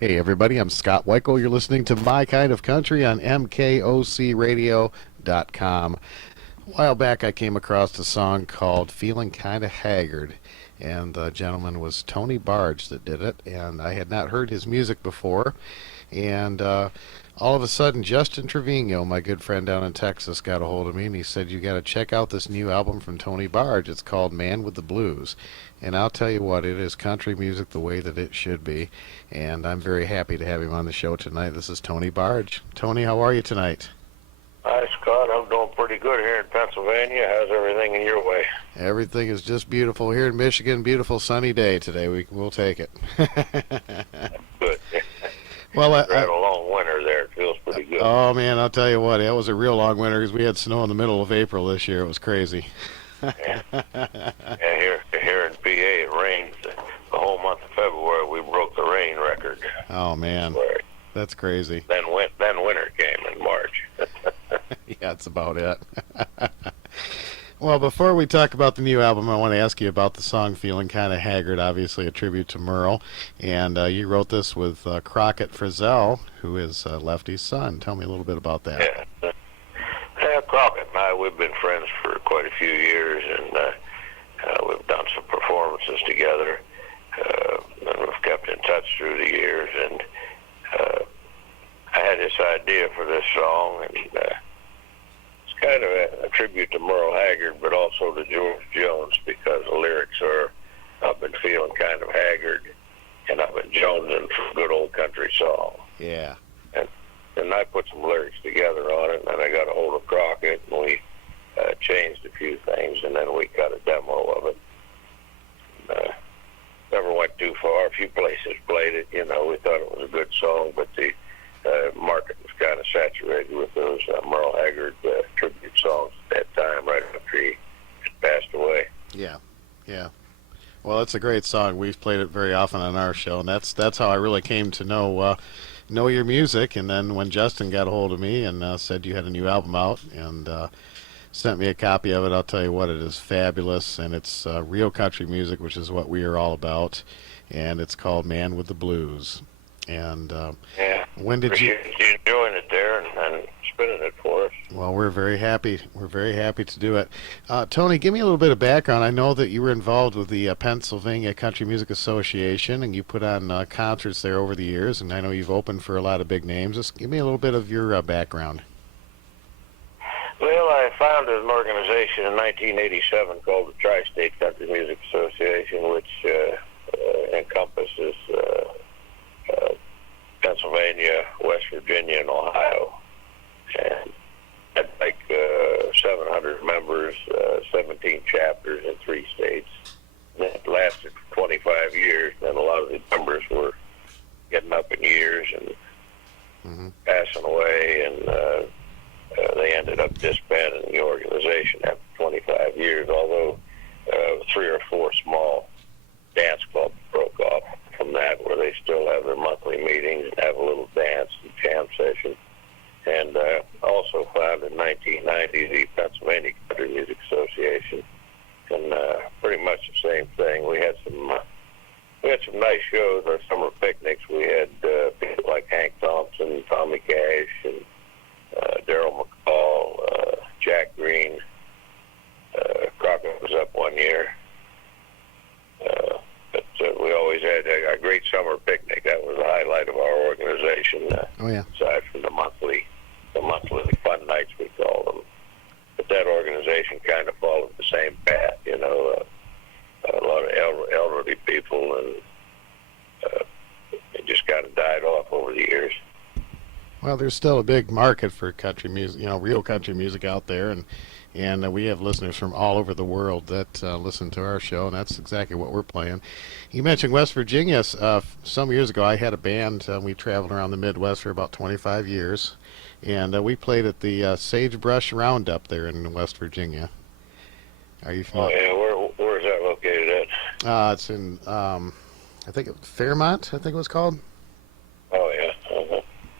Hey everybody, I'm Scott Wikle. You're listening to My Kind of Country on MKOCRadio.com. A while back I came across a song called Feeling Kinda Haggard, and the gentleman was Tony Barge that did it, and I had not heard his music before. And all of a sudden, Justin Trevino, my good friend down in Texas, got a hold of me and he said, "You got to check out this new album from Tony Barge. It's called Man with the Blues." And I'll tell you what, it is country music the way that it should be. And I'm very happy to have him on the show tonight. This is Tony Barge. Tony, how are you tonight? Hi, Scott. I'm doing pretty good here in Pennsylvania. How's everything in your way? Everything is just beautiful here in Michigan. Beautiful sunny day today. We'll take it. Good. Well, We had a long winter there. It feels pretty good. oh man, I'll tell you what, it was a real long winter because we had snow in the middle of April this year. It was crazy. Yeah. Here in PA, it rained the whole month of February. We broke the rain record. Oh man, Where that's crazy. Then winter came in March. Yeah, that's about it. Well, before we talk about the new album, I want to ask you about the song Feeling Kinda Haggard, obviously a tribute to Merle. And you wrote this with Crockett Frizzell, who is Lefty's son. Tell me a little bit about that. Yeah. Crockett and I, we've been friends for quite a few years, and we've done some performances together, and we've kept in touch through the years. And I had this idea for this song, and it's kind of a tribute to Merle Haggard, but also to George Jones, because the lyrics are, "I've been feeling kind of haggard, and I've been jonesing for a good old country song." Yeah. And I put some lyrics together on it, and then I got a hold of Crockett, and we changed a few things, and then we got a demo of it. Never went too far. A few places played it. You know, we thought it was a good song, but the market was kind of saturated with those Merle Haggard tribute songs at that time, right after he passed away. Yeah. Yeah. Well, it's a great song. We've played it very often on our show, and that's how I really came to know your music. And then when Justin got a hold of me and said you had a new album out and sent me a copy of it, I'll tell you what, it is fabulous, and it's real country music, which is what we are all about. And it's called Man with the Blues. And Yeah. when did you? Appreciate you enjoying it there and spinning it for us. Well, we're very happy. We're very happy to do it. Tony, give me a little bit of background. I know that you were involved with the Pennsylvania Country Music Association, and you put on concerts there over the years, and I know you've opened for a lot of big names. Just give me a little bit of your background. Well, I founded an organization in 1987 called the Tri-State Country Music Association, which encompasses Pennsylvania, West Virginia, and Ohio. And had like 700 members, 17 chapters in 3 states. And it lasted for 25 years. Then a lot of the members were getting up in years and passing away, and they ended up disbanding the organization after 25 years, although 3 or 4 small dance clubs broke off from that, where they still have their monthly meetings and have a little dance and jam session. And also founded in 1990 the Pennsylvania Country Music Association, and pretty much the same thing. We had some nice shows. Our summer picnics, we had people like Hank Thompson, Tommy Cash, and Daryl McCall, Jack Green. Crockett was up one year. But we always had a great summer picnic. That was the highlight of our organization. Oh yeah. Aside from the monthly fun nights, we call them. But that organization kind of followed the same path. You know, a lot of elderly people, and it just kind of died off over the years. Well, there's still a big market for country music, real country music out there, and we have listeners from all over the world that listen to our show, and that's exactly what we're playing. You mentioned West Virginia. Some years ago, I had a band. We traveled around the Midwest for about 25 years, and we played at the Sagebrush Roundup there in West Virginia. Are you Oh familiar? yeah, where is that located at? It's in, I think, Fairmont, I think it was called. Oh yeah.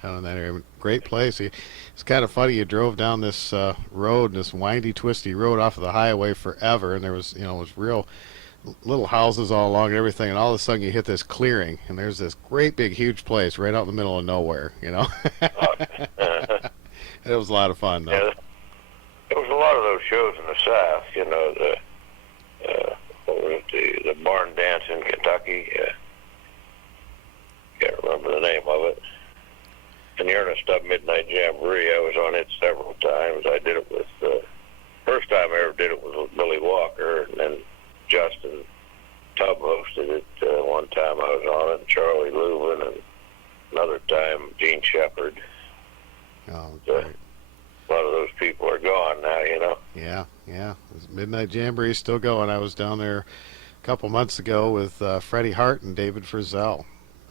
Down in that area. Great place. It's kind of funny. You drove down this road, this windy, twisty road off of the highway forever, and there was, it was real little houses all along and everything, and all of a sudden you hit this clearing, and there's this great big huge place right out in the middle of nowhere. Uh, It was a lot of fun though. yeah, there was a lot of those shows in the South. What was it, the barn dance in Kentucky. Can't remember the name of it. And the Ernest Stubb Midnight Jamboree, I was on it several times. I did it with, first time I ever did it was with Billy Walker, and then Justin Tubb hosted it. One time I was on it, and Charlie Leuven, and another time Gene Shepard. Oh, So, great. a lot of those people are gone now. Yeah, yeah. Midnight Jamboree is still going. I was down there a couple months ago with Freddie Hart and David Frizzell,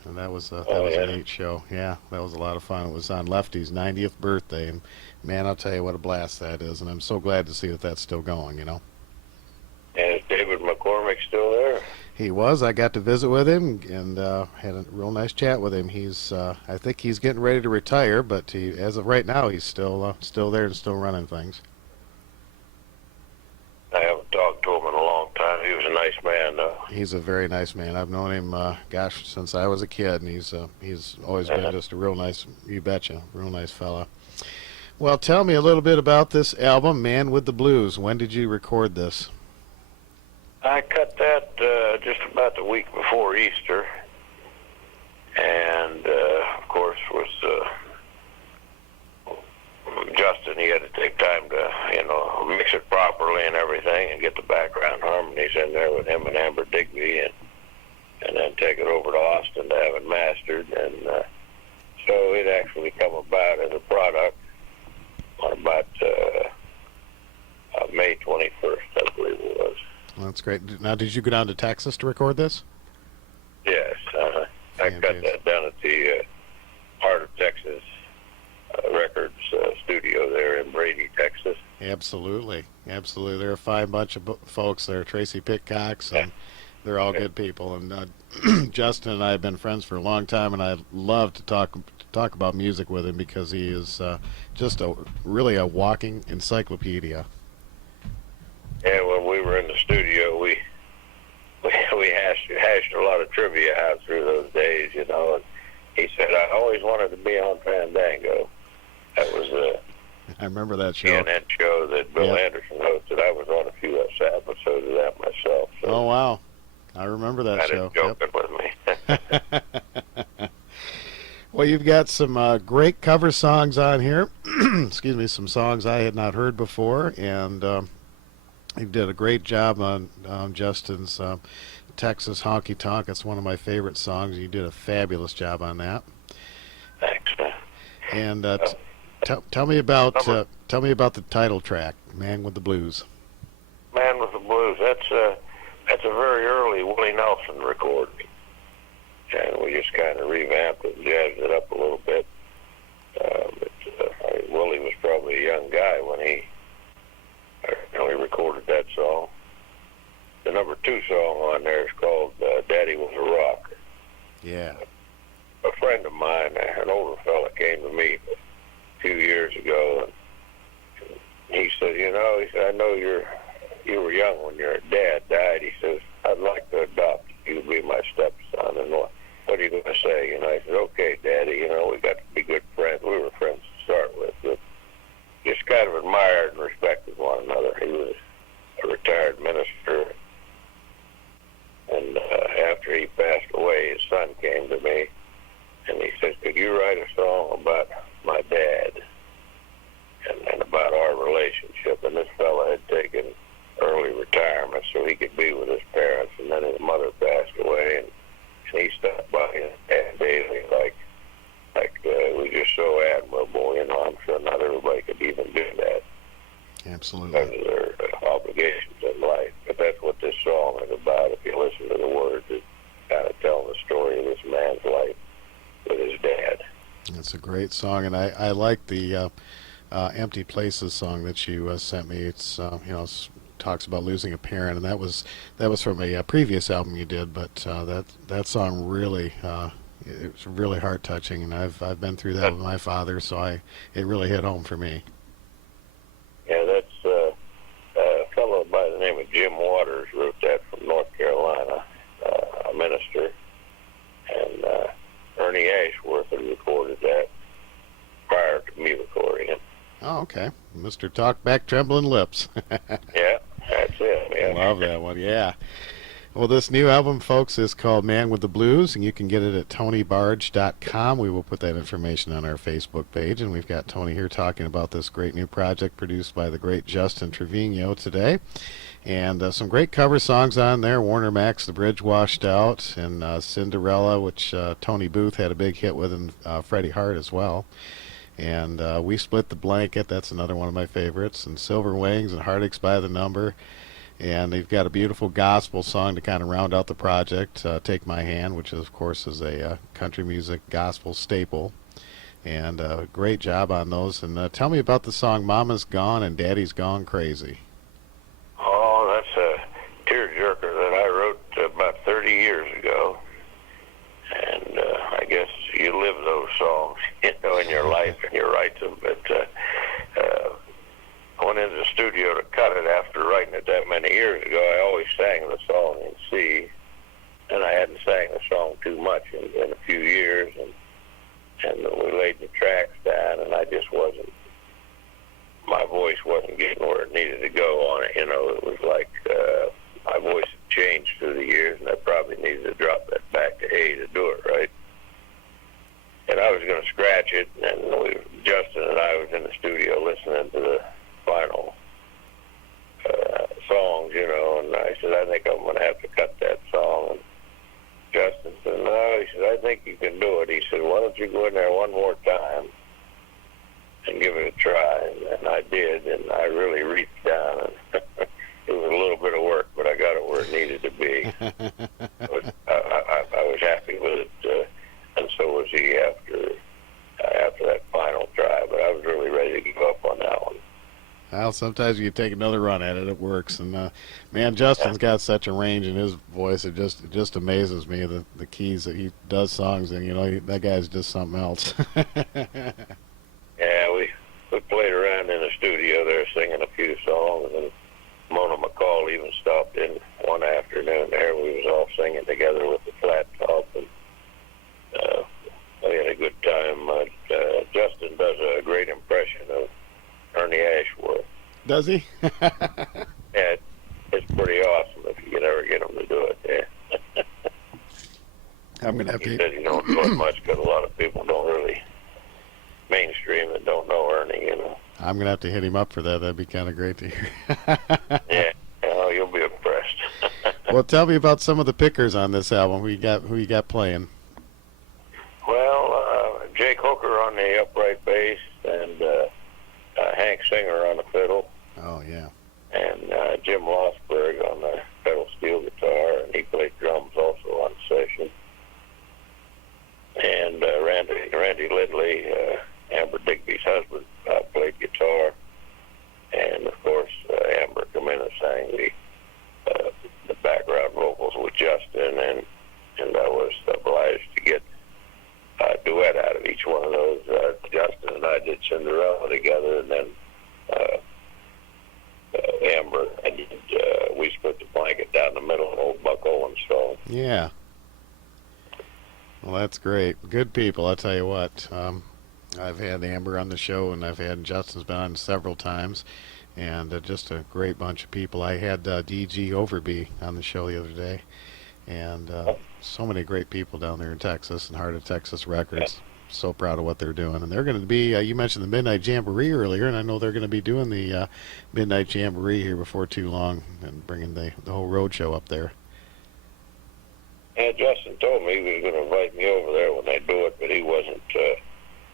and that was a neat show. Yeah, that was a lot of fun. It was on Lefty's 90th birthday, and man, I'll tell you what a blast that is. And I'm so glad to see that that's still going. And is David McCormick still there? He was. I got to visit with him and had a real nice chat with him. He's, I think he's getting ready to retire, but as of right now, he's still there and still running things. I haven't talked to him in a long time. He was a nice man, though. He's a very nice man. I've known him, since I was a kid, and he's always been just a real nice, you betcha, real nice fella. Well, tell me a little bit about this album, Man with the Blues. When did you record this? I cut that just about the week before Easter, and of course was Justin. He had to take time to mix it properly and everything, and get the background harmonies in there with him and Amber Digby, and then take it over to Austin to have it mastered, and so it actually come about as a product on about May 21st, I believe it was. That's great. Now, did you go down to Texas to record this? Yes, I cut that down at the Heart of Texas Records studio there in Brady, Texas. Absolutely. They're a fine bunch of folks there. Tracy Pitcox, and they're all good people. And Justin and I have been friends for a long time, and I love to talk about music with him because he is just really a walking encyclopedia. Yeah, when we were in the studio, we hashed a lot of trivia out through those days, and he said, I always wanted to be on Fandango. That was a I remember that show. CNN show that Bill Anderson hosted. I was on a few episodes of that myself. So oh, wow. I remember that show. Joking with me. Well, you've got some great cover songs on here. Excuse me, some songs I had not heard before, and you did a great job on Justin's Texas Honky Tonk. It's one of my favorite songs. You did a fabulous job on that. Thanks, man. And tell me about the title track, "Man with the Blues." Man with the Blues. That's a very early Willie Nelson recording, and we just kind of revamped it and jazzed it up a little bit. Willie was probably a young guy when he recorded that song. The number 2 song on there is called "Daddy Was a Rock." Yeah. A friend of mine, an older fella, came to me a few years ago, and he said, I know you were young when your dad died. He says, I'd like to adopt you to be my stepson. And what are you going to say? I said, okay, Daddy, we got to be good friends. We were friends to start with, but just kind of admired and respected one another. He was a retired minister, and after he passed away, his son came to me, and he says, could you write a song about my dad and about our relationship? And this fella had taken early retirement so he could be with his parents, and then his mother passed away, and he stopped by his dad daily, like it was just so admirable. I'm sure not everybody could even do that. Absolutely. Because of their obligations in life. But that's what this song is about. If you listen to the words, it's kind of telling the story of this man's life with his dad. It's a great song, and I like the "Empty Places" song that you sent me. It's talks about losing a parent, and that was from a previous album you did. But that song really it was really heart touching, and I've been through that with my father, so it really hit home for me. Yeah, that's a fellow by the name of Jim Waters wrote that from North Carolina. Oh, okay. Mr. Talkback Trembling Lips. Yeah, that's it. Yeah. Love that one. Yeah. Well, this new album, folks, is called Man with the Blues, and you can get it at tonybarge.com. We will put that information on our Facebook page, and we've got Tony here talking about this great new project produced by the great Justin Trevino today. And some great cover songs on there. Warner Mac's The Bridge Washed Out, and Cinderella, which Tony Booth had a big hit with, and Freddie Hart as well. And We Split the Blanket, that's another one of my favorites, and Silver Wings and Heartaches by the Number. And they've got a beautiful gospel song to kind of round out the project, Take My Hand, which of course is a country music gospel staple. And great job on those. And tell me about the song Mama's Gone and Daddy's Gone Crazy. Oh, that's a tearjerker that I wrote about 30 years ago. And I guess you live those songs, in your life, and you write them. But I went into the studio to cut it after writing it that many years ago. I always sang the song in C, and I hadn't sang the song too much in a few years, and we laid the tracks down, and I just wasn't, my voice wasn't getting where it needed to go on it. It was like my voice had changed through the years, and I probably needed to drop that back to A to do it right. And I was going to scratch it, and Justin and I was in the studio listening to the final songs, and I said, I think I'm going to have to cut that song. And Justin said, no, he said, I think you can do it. He said, why don't you go in there one more time and give it a try? And I did, and I really reached down, and it was a little bit of work, but I got it where it needed to be. I was happy with it, and so was he after that final try, but I was really ready to give up on that one. Well, sometimes you take another run at it. It works, and man, Justin's got such a range in his voice. It just amazes me the keys that he does songs in. That guy's just something else. Yeah, we played around in the studio there singing a few songs, and Mona McCall even stopped in one afternoon there. We was all singing together with the flat top, and we had a good time. Justin does a great impression of Ernie Ashworth. Does he? Yeah, it's pretty awesome if you can ever get him to do it. Yeah. I'm gonna have He to. says you don't do it much because a lot of people don't really mainstream and don't know Ernie. I'm gonna have to hit him up for that. That'd be kind of great to hear. Yeah, you'll be impressed. Well, tell me about some of the pickers on this album. Who you got playing? Well, Jake Hooker on the upright bass, and Hank Singer on the fiddle, Oh yeah. and Jim Lossberg on the pedal steel guitar, and he played drums also on the session. And Randy Lindley, Amber Digby's husband, played guitar, and of course Amber come in and sang the background vocals with Justin, and I was obliged to get a duet out of each one of those. Justin and I did Cinderella together, and then Amber and We Split the Blanket down the middle, an old Buck Owens song. Yeah. Well, that's great. Good people, I'll tell you what. I've had Amber on the show, and I've had Justin's been on several times, and just a great bunch of people. I had DG Overby on the show the other day, and so many great people down there in Texas and Heart of Texas Records. So proud of what they're doing. And they're going to be, you mentioned the Midnight Jamboree earlier, and I know they're going to be doing the Midnight Jamboree here before too long and bringing the whole road show up there. Yeah, Justin told me he was going to invite me over there when they do it, but he wasn't.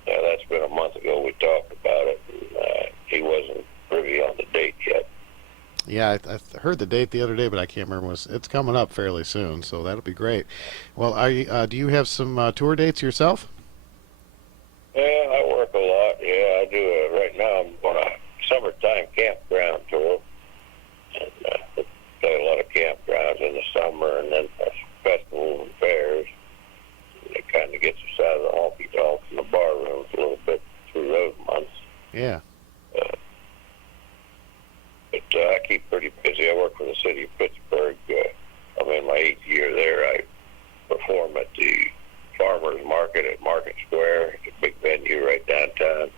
That's been a month ago we talked about it, and he wasn't privy on the date yet. Yeah, I heard the date the other day, but I can't remember. It's coming up fairly soon, so that'll be great. Well, do you have some tour dates yourself? Yeah, I work a lot. Yeah, I do. Right now I'm on a summertime campground tour, and play a lot of campgrounds in the summer, and then festivals and fairs. And it kind of gets us out of the honky tonks and the bar rooms a little bit through those months. Yeah. But I keep pretty busy. I work for the city of Pittsburgh. I'm in my 8th year there. I perform at the Farmers Market at Market Square. It's a big venue right downtown.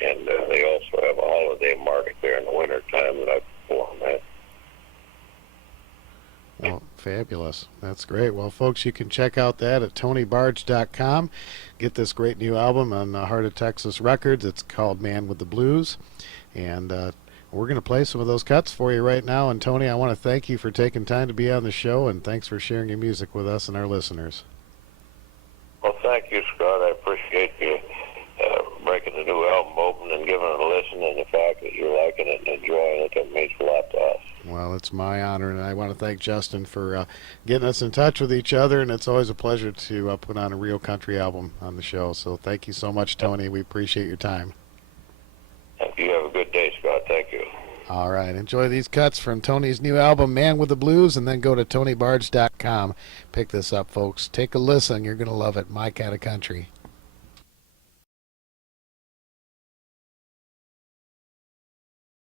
And they also have a holiday market there in the winter time that I perform at. Well, fabulous. That's great. Well, folks, you can check out that at tonybarge.com. Get this great new album on Heart of Texas Records. It's called Man with the Blues. And we're going to play some of those cuts for you right now. And, Tony, I want to thank you for taking time to be on the show, and thanks for sharing your music with us and our listeners. Well, thank you, Scott. I appreciate you breaking the new album open and giving it a listen, and the fact that you're liking it and enjoying it. That means a lot to us. Well, it's my honor, and I want to thank Justin for getting us in touch with each other, and it's always a pleasure to put on a real country album on the show. So thank you so much, Tony. We appreciate your time. You have a good day, Scott. Thank you. All right. Enjoy these cuts from Tony's new album, Man with the Blues, and then go to tonybarge.com. Pick this up, folks. Take a listen. You're going to love it. My Kind of Country.